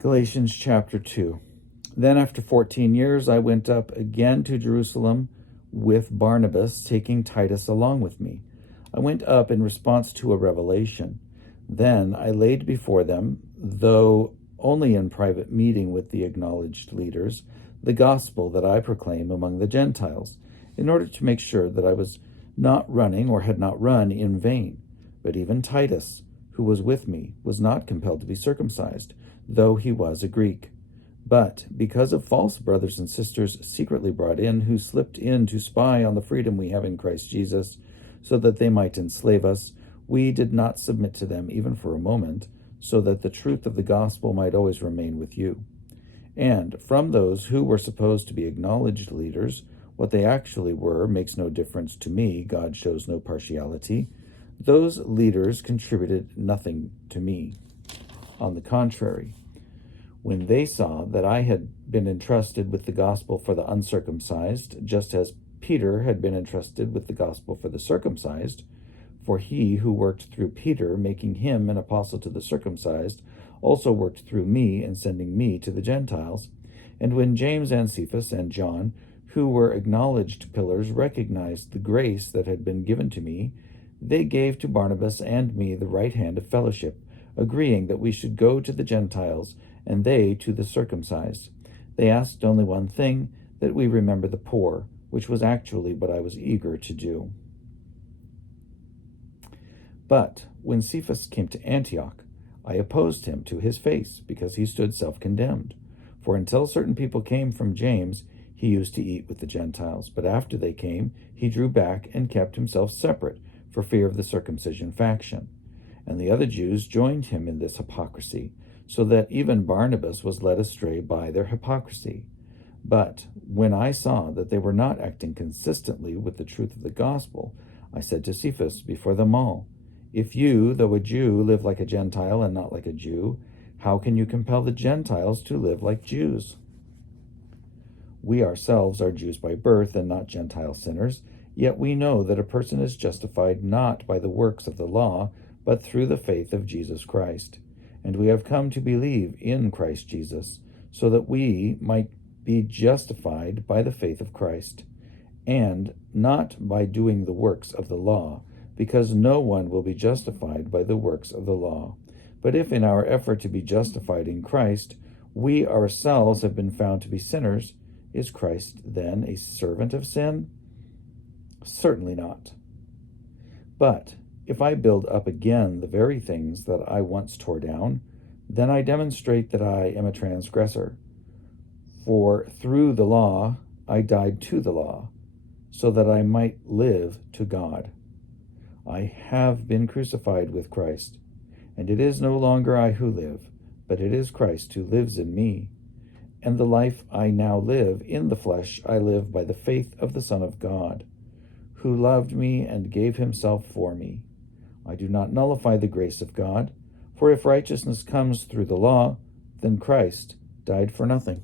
Galatians chapter 2. Then after 14 years I went up again to Jerusalem with Barnabas, taking Titus along with me. I went up in response to a revelation. Then I laid before them, though only in private meeting with the acknowledged leaders, the gospel that I proclaim among the Gentiles, in order to make sure that I was not running or had not run in vain. But even Titus, who was with me, was not compelled to be circumcised, though he was a Greek. But because of false brothers and sisters secretly brought in, who slipped in to spy on the freedom we have in Christ Jesus, so that they might enslave us, we did not submit to them even for a moment, so that the truth of the gospel might always remain with you. And from those who were supposed to be acknowledged leaders, what they actually were makes no difference to me. God shows no partiality. Those leaders contributed nothing to me. On the contrary, when they saw that I had been entrusted with the gospel for the uncircumcised, just as Peter had been entrusted with the gospel for the circumcised, for he who worked through Peter, making him an apostle to the circumcised, also worked through me in sending me to the Gentiles. And when James and Cephas and John, who were acknowledged pillars, recognized the grace that had been given to me, they gave to Barnabas and me the right hand of fellowship, agreeing that we should go to the Gentiles, and they to the circumcised. They asked only one thing, that we remember the poor, which was actually what I was eager to do. But when Cephas came to Antioch, I opposed him to his face, because he stood self-condemned. For until certain people came from James, he used to eat with the Gentiles. But after they came, he drew back and kept himself separate, for fear of the circumcision faction. And the other Jews joined him in this hypocrisy, so that even Barnabas was led astray by their hypocrisy. But when I saw that they were not acting consistently with the truth of the gospel, I said to Cephas before them all, "If you, though a Jew, live like a Gentile and not like a Jew, how can you compel the Gentiles to live like Jews? We ourselves are Jews by birth and not Gentile sinners, yet we know that a person is justified not by the works of the law, but through the faith of Jesus Christ. And we have come to believe in Christ Jesus, so that we might be justified by the faith of Christ, and not by doing the works of the law, because no one will be justified by the works of the law. But if in our effort to be justified in Christ, we ourselves have been found to be sinners, is Christ then a servant of sin? Certainly not. But if I build up again the very things that I once tore down, then I demonstrate that I am a transgressor. For through the law I died to the law, so that I might live to God. I have been crucified with Christ, and it is no longer I who live, but it is Christ who lives in me. And the life I now live in the flesh I live by the faith of the Son of God, who loved me and gave himself for me. I do not nullify the grace of God, for if righteousness comes through the law, then Christ died for nothing.